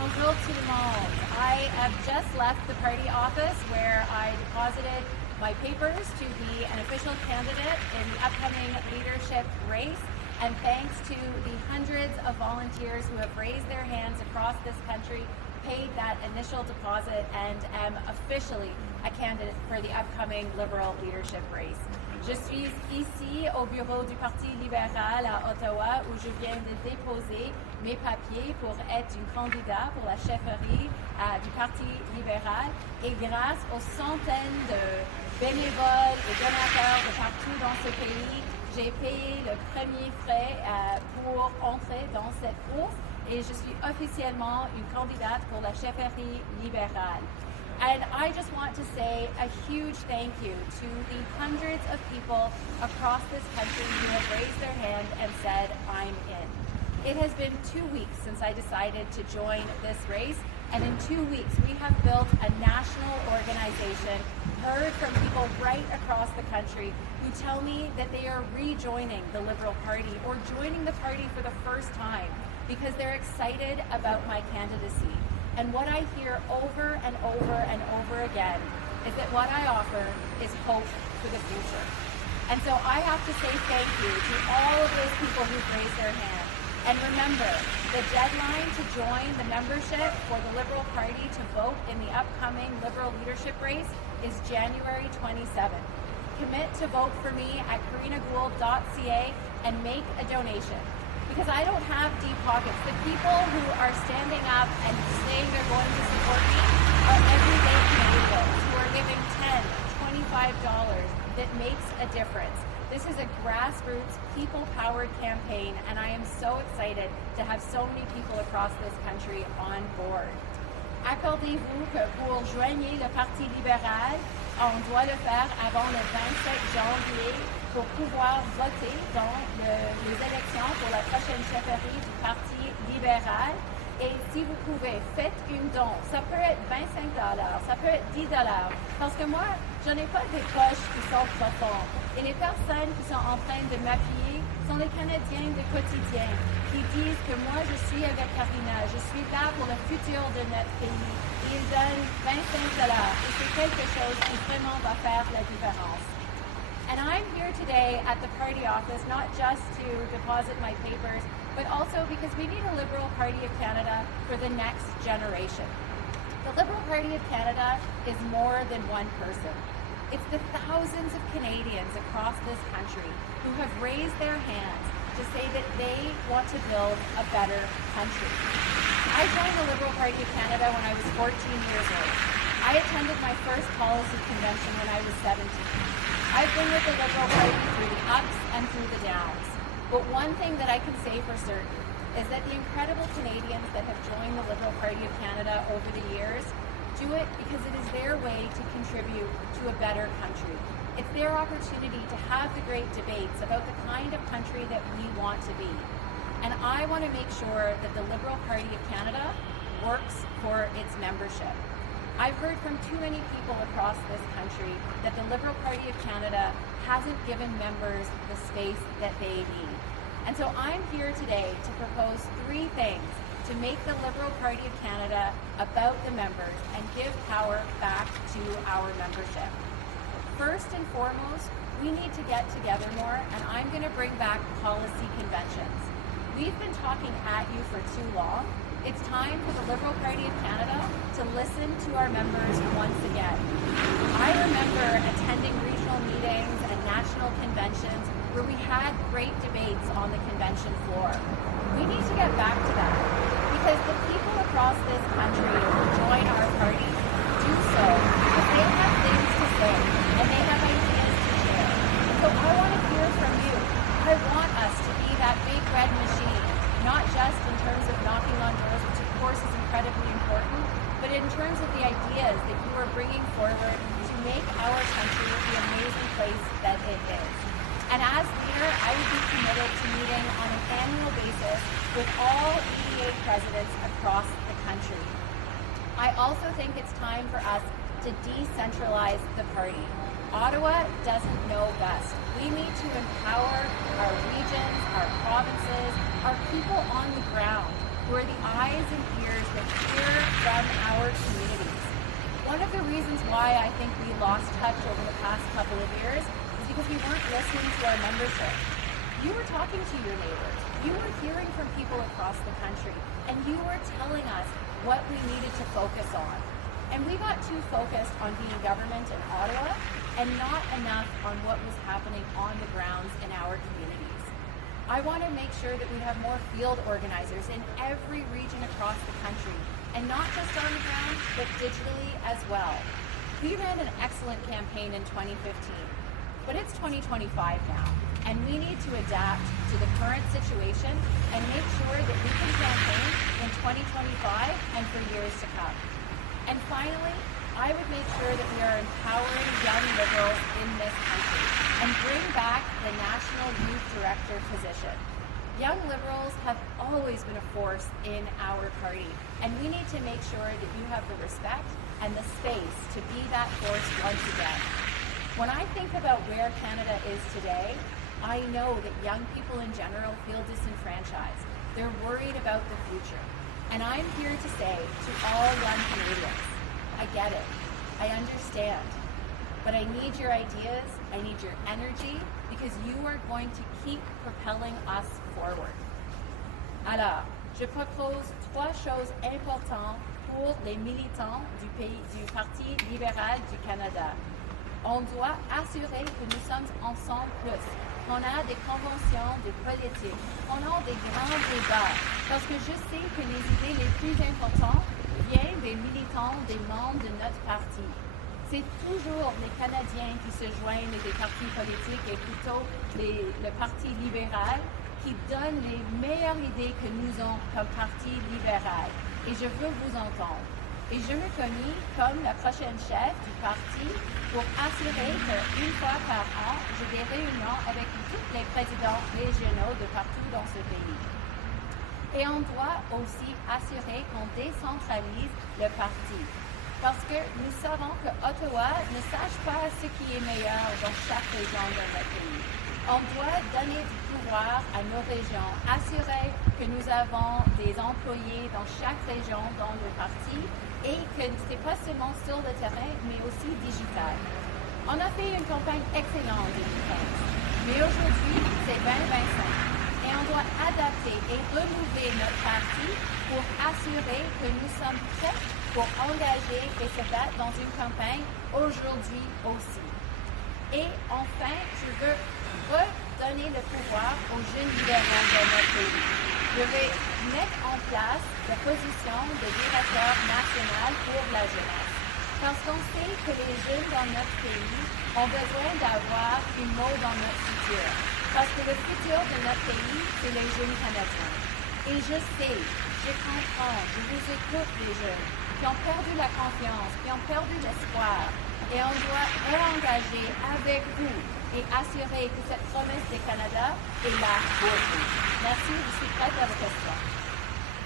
Bonjour tout le monde. I have just left the party office where I deposited my papers to be an official candidate in the upcoming leadership race. And thanks to the hundreds of volunteers who have raised their hands across this country, paid that initial deposit, and am officially a candidate for the upcoming Liberal leadership race. Je suis ici au bureau du Parti libéral à Ottawa où je viens de déposer mes papiers pour être une candidate pour la chefferie du Parti libéral. Et grâce aux centaines de bénévoles et donateurs de partout dans ce pays, j'ai payé le premier frais pour entrer dans cette course et je suis officiellement une candidate pour la chefferie libérale. And I just want to say a huge thank you to the hundreds of people across this country who have raised their hand and said, I'm in. It has been 2 weeks since I decided to join this race, and in 2 weeks we have built a national organization, heard from people right across the country who tell me that they are rejoining the Liberal Party or joining the party for the first time because they're excited about my candidacy. And what I hear over and over and over again is that what I offer is hope for the future. And so I have to say thank you to all of those people who've raised their hand. And remember, the deadline to join the membership for the Liberal Party to vote in the upcoming Liberal leadership race is January 27th. Commit to vote for me at karinagould.ca and make a donation. Because I don't have deep pockets. The people who are standing up and saying they're going to support me are everyday Canadians who are giving $10, $25 that makes a difference. This is a grassroots, people-powered campaign, and I am so excited to have so many people across this country on board. Accordez-vous que pour joindre le Parti libéral, on doit le faire avant le 27 janvier pour pouvoir voter dans les élections pour la prochaine chefferie du Parti libéral. Et si vous pouvez, faites une don. Ça peut être $25, ça peut être $10. Parce que moi, je n'ai pas des poches qui sont profondes. Et les personnes qui sont en train de m'appuyer sont les Canadiens de quotidien qui disent que moi, je suis avec Karina, je suis là pour le futur de notre pays. Et ils donnent $25. Et c'est quelque chose qui vraiment va faire la différence. And I'm here today at the party office not just to deposit my papers, but also because we need a Liberal Party of Canada for the next generation. The Liberal Party of Canada is more than one person. It's the thousands of Canadians across this country who have raised their hands to say that they want to build a better country. I joined the Liberal Party of Canada when I was 14 years old. I attended my first policy convention when I was 17. I've been with the Liberal Party through the ups and through the downs. But one thing that I can say for certain is that the incredible Canadians that have joined the Liberal Party of Canada over the years do it because it is their way to contribute to a better country. It's their opportunity to have the great debates about the kind of country that we want to be. And I want to make sure that the Liberal Party of Canada works for its membership. I've heard from too many people across this country that the Liberal Party of Canada hasn't given members the space that they need. And so I'm here today to propose 3 things to make the Liberal Party of Canada about the members and give power back to our membership. First and foremost, we need to get together more, and I'm going to bring back policy conventions. We've been talking at you for too long. It's time for the Liberal Party of Canada to listen to our members once again. I remember attending regional meetings and national conventions where we had great debates on the convention floor. We need to get back to that because the people across this country who join our party do so because they have things to say and they have ideas to share. So I want to hear from you. I want us to be that big red machine, not just in terms of knocking on doors, which of course is incredibly important, but in terms of the ideas that you are bringing forward to make our country the amazing place that it is. And as leader, I would be committed to meeting on an annual basis with all EDA presidents across the country. I also think it's time for us to decentralize the party. Ottawa doesn't know best. We need to empower our regions, our provinces, our people on the ground who are the eyes and ears that hear from our communities. One of the reasons why I think we lost touch over the past couple of years is because we weren't listening to our membership. You were talking to your neighbors. You were hearing from people across the country, and you were telling us what we needed to focus on. And we got too focused on being government in Ottawa and not enough on what was happening on the grounds in our communities. I want to make sure that we have more field organizers in every region across the country, and not just on the ground, but digitally as well. We ran an excellent campaign in 2015, but it's 2025 now, and we need to adapt to the current situation and make sure that we can campaign in 2025 and for years to come. And finally, I would make sure that we are empowering young Liberals in this country and bring back the National Youth Director position. Young Liberals have always been a force in our party, and we need to make sure that you have the respect and the space to be that force once again. When I think about where Canada is today, I know that young people in general feel disenfranchised. They're worried about the future. And I'm here to say to all young Canadians, I get it, I understand, but I need your ideas, I need your energy, because you are going to keep propelling us forward. Alors, je propose 3 choses importantes pour les militants du Parti libéral du Canada. On doit assurer que nous sommes ensemble plus. On a des conventions, des politiques, on a des grands débats, parce que je sais que les idées les plus importantes viennent des militants, des membres de notre parti. C'est toujours les Canadiens qui se joignent des partis politiques et plutôt le Parti libéral qui donne les meilleures idées que nous avons comme Parti libéral. Et je veux vous entendre. Et je me commis comme la prochaine chef du parti pour assurer qu'une fois par an, j'ai des réunions avec tous les présidents régionaux de partout dans ce pays. Et on doit aussi assurer qu'on décentralise le parti. Parce que nous savons que Ottawa ne sache pas ce qui est meilleur dans chaque région de notre pays. On doit donner du pouvoir à nos régions, assurer que nous avons des employés dans chaque région dans le parti et que ce n'est pas seulement sur le terrain, mais aussi digital. On a fait une campagne excellente en 2015, mais aujourd'hui, c'est 2025 et on doit adapter et renouveler notre parti pour assurer que nous sommes prêts pour engager et se battre dans une campagne aujourd'hui aussi. Et enfin, je veux redonner le pouvoir aux jeunes libéraux de notre pays. Je vais mettre en place la position de directeur national pour la jeunesse. Parce qu'on sait que les jeunes dans notre pays ont besoin d'avoir une mot dans notre futur. Parce que le futur de notre pays, c'est les jeunes Canadiens. Et je sais, je comprends, je vous écoute les jeunes qui ont perdu la confiance, qui ont perdu l'espoir. Et on doit réengager avec vous et assurer que cette promesse du Canada est là pour vous. Merci, je suis prête à vos questions.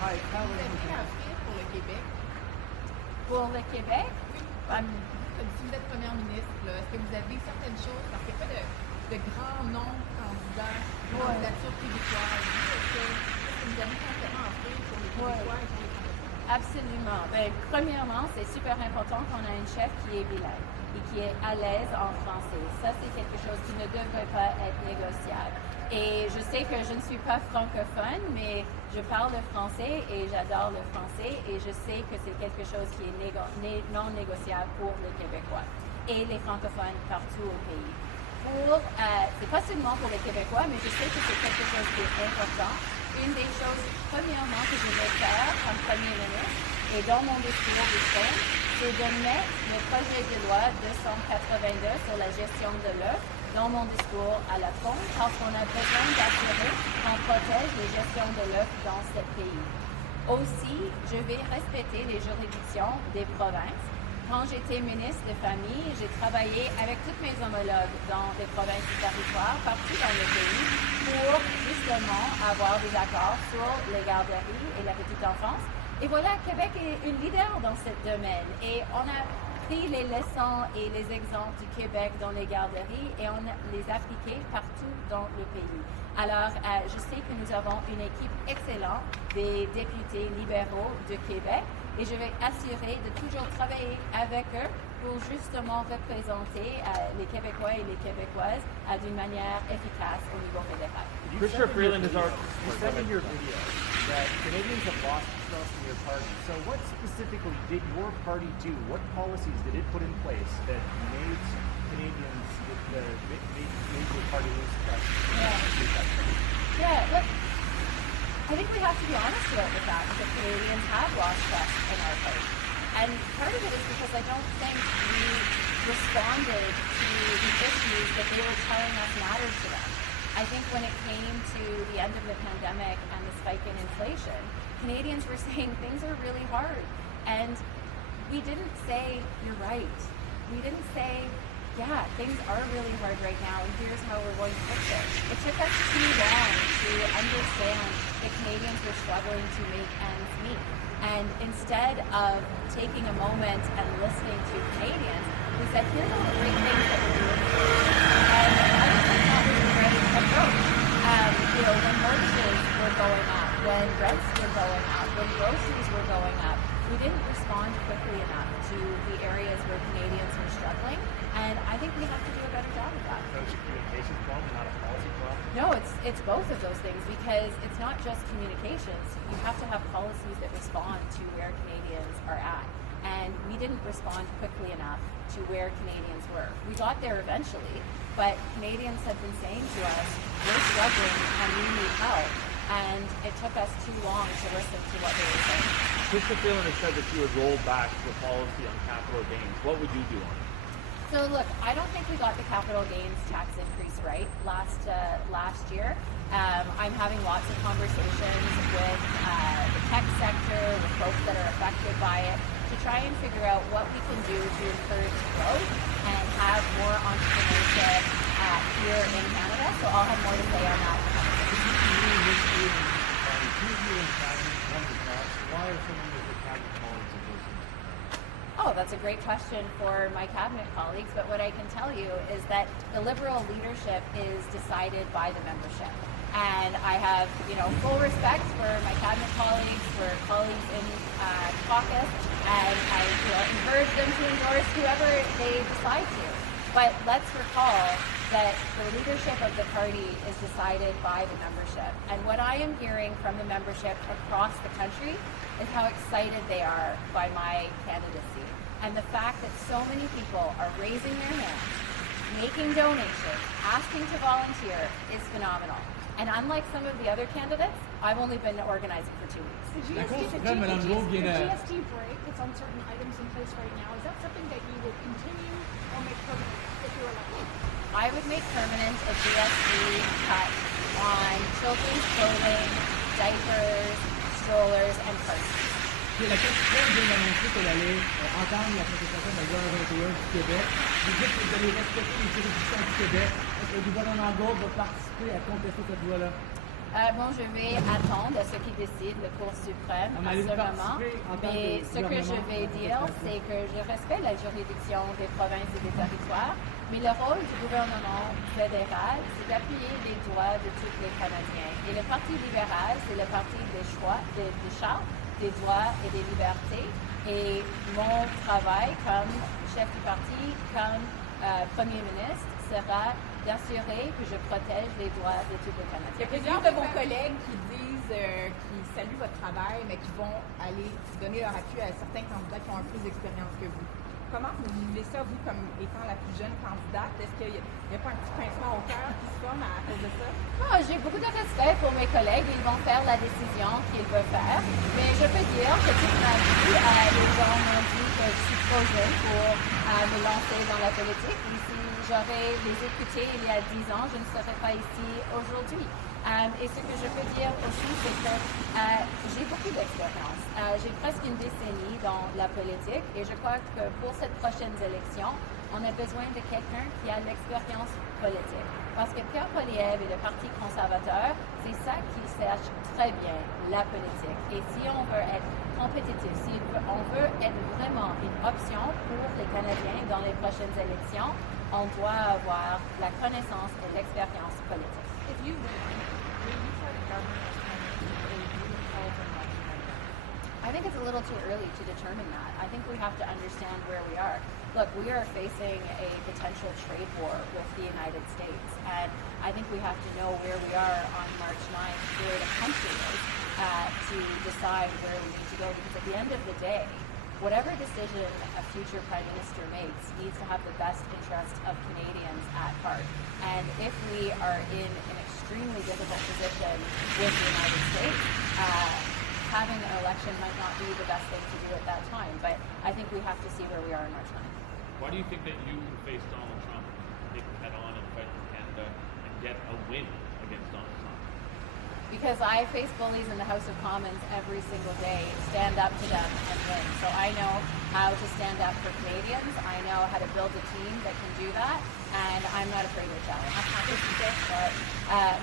Vous avez appris pour le Québec? Pour le Québec? Si vous êtes première ministre, est-ce que vous avez certaines choses, parce qu'il n'y a pas de grands noms candidats, candidatures québécoises, est-ce que vous avez simplement offrir pour les Québécois et pour les francophones? Absolument. Premièrement, c'est super important qu'on ait une chef qui est bilingue et qui est à l'aise en français. Ça, c'est quelque chose qui ne devrait pas être négociable. Et je sais que je ne suis pas francophone, mais je parle le français et j'adore le français et je sais que c'est quelque chose qui est non négociable pour les Québécois et les francophones partout au pays. C'est pas seulement pour les Québécois, mais je sais que c'est quelque chose qui est important. Une des choses, premièrement, que je vais faire comme Premier ministre et dans mon discours de scène, c'est de mettre le projet de loi 282 sur la gestion de l'œuf dans mon discours à la pompe parce qu'on a besoin d'assurer qu'on protège les gestions de l'œuf dans ce pays. Aussi, je vais respecter les juridictions des provinces. Quand j'étais ministre de famille, j'ai travaillé avec tous mes homologues dans les provinces du territoire, partout dans le pays, pour justement avoir des accords sur les garderies et la petite enfance. Et voilà, Québec est une leader dans ce domaine. Et on a pris les leçons et les exemples du Québec dans les garderies et on les a appliqués partout dans le pays. Alors, je sais que nous avons une équipe excellente des députés libéraux de Québec et je vais assurer de toujours travailler avec eux pour justement représenter les Québécois et les Québécoises d'une manière efficace au niveau fédéral. Christopher Freeland is you said in your video that Canadians have lost trust in your party. So what specifically did your party do? What policies did it put in place that made Canadians, made your party lose trust? Yeah, look, I think we have to be honest about the fact that Canadians have lost trust in our party. And part of it is because I don't think we responded to the issues that they were telling us mattered to them. I think when it came to the end of the pandemic and the spike in inflation, Canadians were saying things are really hard. And we didn't say, you're right. We didn't say, yeah, things are really hard right now and here's how we're going to fix it. It took us too long to understand that Canadians were struggling to make ends meet. And instead of taking a moment and listening to Canadians, we said, here's all the great things that we're doing. And I just think that was a great approach. When mortgages were going up, when rents were going up, when groceries were going up, we didn't respond quickly enough to the areas where Canadians were struggling. And I think we have to do a better job of that. So it's a communications problem, not a policy problem? No, it's both of those things because it's not just communications. You have to have policies that respond to where Canadians are at. And we didn't respond quickly enough to where Canadians were. We got there eventually, but Canadians have been saying to us, we're struggling and we need help. And it took us too long to listen to what they were saying. Christopher Freeland has said that you would roll back the policy on capital gains. What would you do on it? So look, I don't think we got the capital gains tax increase right last year. I'm having lots of conversations with the tech sector, with folks that are affected by it, to try and figure out what we can do to encourage growth and have more entrepreneurship here in Canada. So I'll have more to say on that. Why are so many of the cabinet colleagues opposed? Oh, that's a great question for my cabinet colleagues, but what I can tell you is that the Liberal leadership is decided by the membership. And I have, full respect for my cabinet colleagues, for colleagues in caucus, and I encourage them to endorse whoever they decide to. But let's recall that the leadership of the party is decided by the membership. And what I am hearing from the membership across the country is how excited they are by my candidacy. And the fact that so many people are raising their hands, making donations, asking to volunteer is phenomenal. And unlike some of the other candidates, I've only been organizing for 2 weeks. The GST break that's on certain items in place right now, is that something that you would continue or make permanent if you're elected? I would make permanent a GST cut on children's clothing, diapers, strollers, and purses. La question vient d'annoncer qu'elle allait entendre la protestation de la loi 21 du Québec. Vous dites que vous allez respecter les juridictions du Québec. Est-ce que le gouvernement Gould va participer à contester cette loi-là? Je vais attendre ce qui décide le Cour suprême à ce moment. Mais ce que je vais dire, c'est que je respecte la juridiction des provinces et des territoires. Mais le rôle du gouvernement fédéral, c'est d'appuyer les droits de tous les Canadiens. Et le Parti libéral, c'est le parti des choix, des chartes, des droits et des libertés. Et mon travail comme chef du parti, comme Premier ministre, sera d'assurer que je protège les droits de tous les Il y a Canadiens. plusieurs de vos collègues qui disent, qui saluent votre travail, mais qui vont aller donner leur appui à certains candidats qui ont un peu plus d'expérience que vous. Comment vous vivez ça, vous, comme étant la plus jeune candidate? Est-ce qu'il n'y a pas un petit pincement au cœur qui se forme à cause de ça? Ah, j'ai beaucoup de respect pour mes collègues. Ils vont faire la décision qu'ils veulent faire. Mais je peux dire que toute ma vie, les gens m'ont dit que je suis trop jeune pour me lancer dans la politique. Et si j'aurais les écoutés il y a 10 ans, je ne serais pas ici aujourd'hui. Et ce que je peux dire aussi, c'est que j'ai beaucoup d'expérience. J'ai presque une décennie dans la politique et je crois que pour cette prochaine élection, on a besoin de quelqu'un qui a l'expérience politique. Parce que Pierre Poilievre et le Parti conservateur, c'est ça qu'ils sachent très bien, la politique. Et si on veut être compétitif, si on veut être vraiment une option pour les Canadiens dans les prochaines élections, on doit avoir la connaissance et l'expérience politique. If you win, will you try to govern as prime minister, or will you call for an election right now? I think it's a little too early to determine that. I think we have to understand where we are. Look, we are facing a potential trade war with the United States, and I think we have to know where we are on March 9th, where the country is, to decide where we need to go, because at the end of the day, whatever decision a future Prime Minister makes needs to have the best interest of Canadians at heart. And if we are in an extremely difficult position with the United States, having an election might not be the best thing to do at that time. But I think we have to see where we are on March 9th. Why do you think that you can face Donald Trump, take him head on and fight for Canada and get a win against Donald Trump? Because I face bullies in the House of Commons every single day, stand up to them and win. So I know how to stand up for Canadians. I know how to build a team that can do that, and I'm not afraid of a challenge.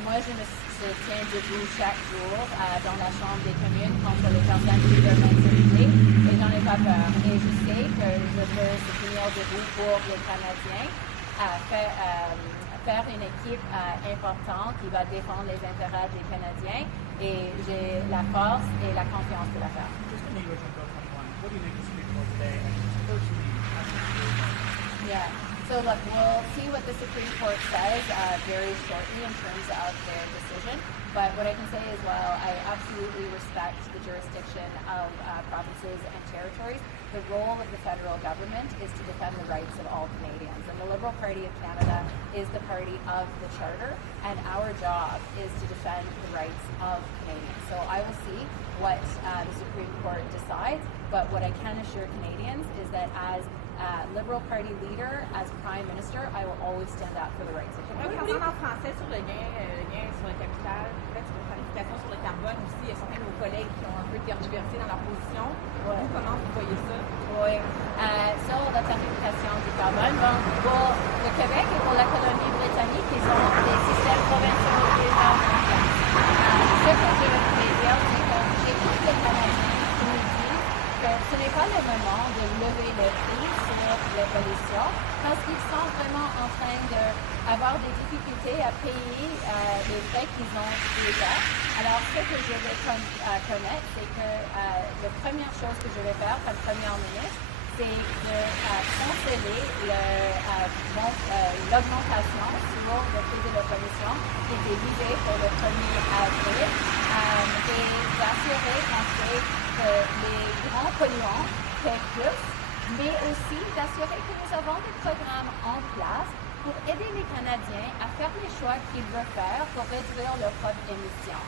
Moi, je me tiens debout chaque jour dans la Chambre des communes contre les personnes qui veulent m'intimider, et j'en ai pas peur. Et je sais que je peux se tenir debout pour les Canadiens, faire une équipe importante qui va défendre les intérêts des Canadiens, et j'ai la force et la confiance de la faire. Just in English on Bill 21, what do you think the Supreme Court today? I mean, personally, how do you feel about it? Yeah. So look, we'll see what the Supreme Court says very shortly in terms of their decision. But what I can say as well, I absolutely respect the jurisdiction of provinces and territories. The role of the federal government is to defend the rights of all Canadians. And the Liberal Party of Canada is the party of the Charter, and our job is to defend the rights of Canadians. So I will see what the Supreme Court decides, but what I can assure Canadians is that as Liberal Party leader, as Prime Minister, I will always stand up for the rights of Canadians. En français sur le gain sur le capital, peut-être sur la planification sur le carbone aussi, il y a certains de vos collègues qui ont un peu tergiversé dans leur position. Ouais. Vous, comment vous voyez ça? Oui. Sur la tarification du carbone, bon, pour le Québec et pour la Colombie-Britannique, ils ont des systèmes provinciaux déjà en place. Ce que je veux dire, c'est que j'écoute les Canadiens qui nous disent que ce n'est pas le moment de lever le prix sur les pollutions, parce qu'ils sont vraiment en train d'avoir des difficultés à payer les frais qu'ils ont déjà. Alors, ce que je vais connaître, c'est que la première chose que je vais faire comme Premier ministre, c'est de canceller l'augmentation sur le prix de la pollution qui était visée pour le 1er avril et d'assurer qu'on sait que les grands polluants paient plus, mais aussi d'assurer que nous avons des programmes en place pour aider les Canadiens à faire les choix qu'ils veulent faire pour réduire leurs propres émissions.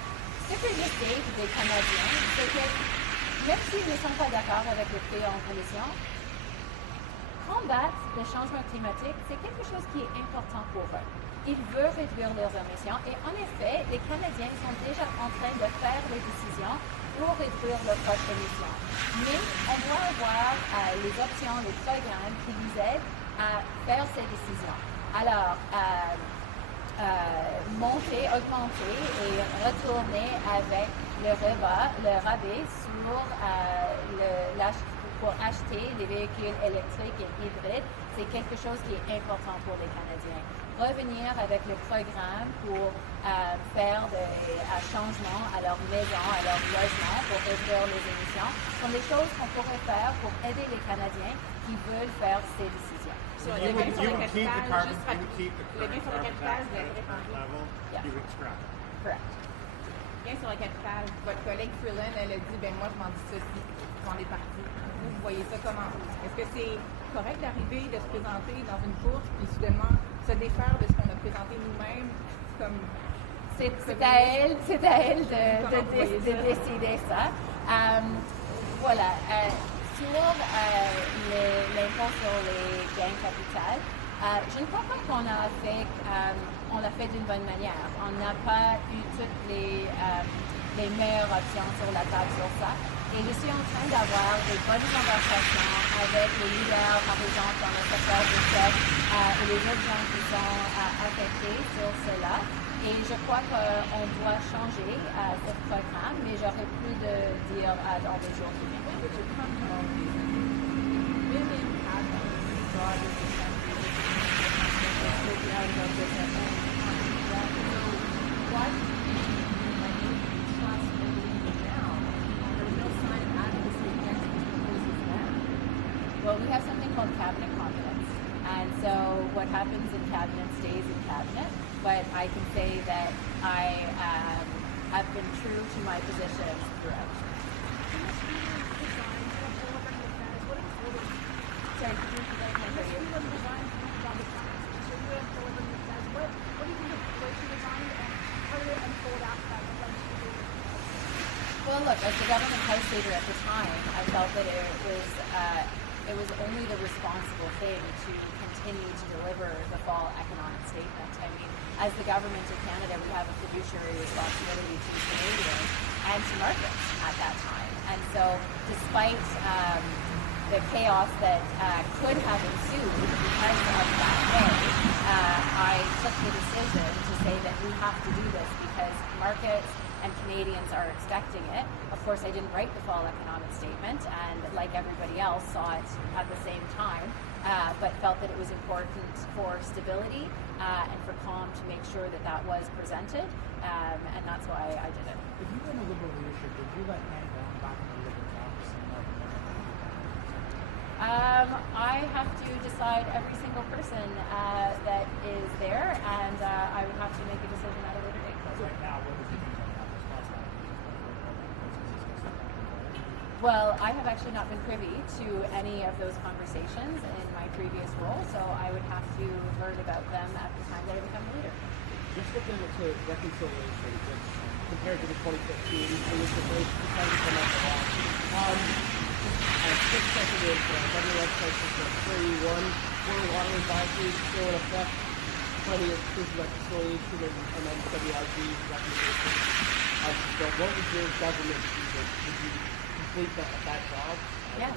Ce que je sais des Canadiens, c'est que même s'ils ne sont pas d'accord avec le prix en pollution, combattre le changement climatique, c'est quelque chose qui est important pour eux. Ils veulent réduire leurs émissions et en effet, les Canadiens sont déjà en train de faire les décisions pour réduire leurs propres émissions. Mais on doit avoir les options, les programmes qui nous aident à faire ces décisions. Alors, augmenter et retourner avec le rabais sur pour acheter des véhicules électriques et hybrides, c'est quelque chose qui est important pour les Canadiens. Revenir avec le programme pour faire des changements à leur maison, à leur logement, pour réduire les émissions, sont des choses qu'on pourrait faire pour aider les Canadiens qui veulent faire ces décisions. Sur le gain sur le capital, juste rapide. Le gain sur le capital, vous avez répondu. Yeah. You would scrap it. Correct. Gain sur le capital, votre collègue Freeland, elle a dit, ben moi je m'en dissocie quand on est parti. Vous voyez ça comment? Est-ce que c'est correct d'arriver, de se présenter dans une course, puis soudainement se défaire de ce qu'on a présenté nous-mêmes comme... C'est à elle de décider ça. Voilà. Sur l'impôt sur les gains capital, je ne crois pas qu'on l'a fait d'une bonne manière. On n'a pas eu toutes les meilleures options sur la table sur ça. Et je suis en train d'avoir des bonnes conversations avec les leaders, par exemple, dans le secteur du tech et les autres gens qui sont affectés sur cela. Et je crois qu'on doit changer ce programme, mais j'aurais plus de dire dans les jours qui viennent. within Canada, pretty broad as the country, it's taken out of this and so what do you trust and believe in now? There's no sign of advocacy against these proposals now. Well, we have something called cabinet confidence. And so what happens in cabinet stays in cabinet. But I can say that I have been true to my positions throughout. Sorry, could you repeat that again? What do you think of the way she designed and how did it unfold after that? Well, look, as the government house leader at the time, I felt that it was only the responsible thing to continue to deliver the fall economic statement. I mean, as the government of Canada, we have a fiduciary responsibility to Canadians and to markets at that time. And so, despite the chaos that could have ensued because of that day, I took the decision to say that we have to do this because markets and Canadians are expecting it. Of course, I didn't write the fall economic statement, and like everybody else, saw it at the same time, but felt that it was important for stability and for calm to make sure that that was presented, and that's why I did it. If you were in a Liberal leadership, would you let hand down back in the Liberal caucus and let them I have to decide every single person that is there, and I would have to make a decision at a later date. Right now, what does he think about that response? Well, I have actually not been privy to any of those conversations in my previous role, so I would have to learn about them at the time that I become a leader. Just looking into reconciliation, which compared to the 2015, it was the most decided to come out the law. As 6 seconds in, federal legislation for free, one, water advisory still in effect, plenty of proof of reconciliation and then WRG recommendation. So what would your government do? Would you complete that job? Yes.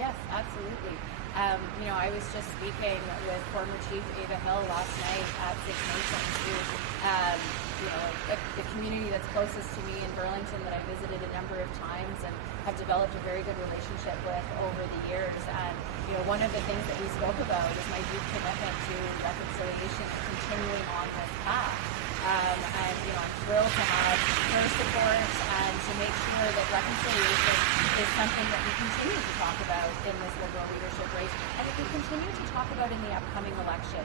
Yes, absolutely. I was just speaking with former Chief Ava Hill last night at Six Nations, who, the community that's closest to me in Burlington that I visited a number of times and have developed a very good relationship with over the years. And, one of the things that we spoke about is my deep commitment to reconciliation and continuing on this path. And I'm thrilled to have her support and to make sure that reconciliation is something that we continue to talk about in this Liberal leadership race and that we continue to talk about in the upcoming election.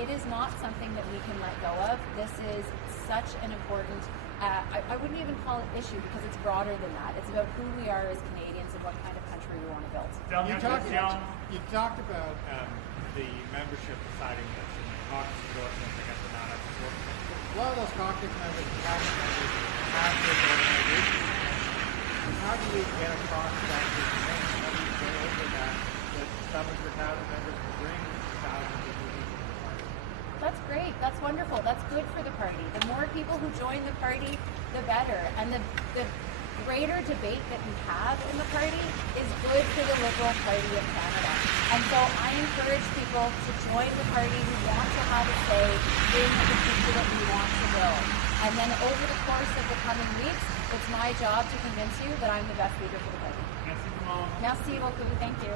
It is not something that we can let go of. This is such an important, I wouldn't even call it issue because it's broader than that. It's about who we are as Canadians and what kind of country we want to build. You talked about the membership deciding this and the caucus endorsements against the non-ethics work. A lot of those caucus members and cabinet members have those organizations. How do you get across that disagreement? How do you get over that some of your cabinet members will bring thousands of new people to the party? That's great. That's wonderful. That's good for the party. The more people who join the party, the better. And the greater debate that we have in the party is good for the Liberal Party of Canada. And so I encourage people to join the party who want to have a say in the future that we want to build. And then over the course of the coming weeks, it's my job to convince you that I'm the best leader for the party. Merci, Simone. Merci beaucoup. Thank you.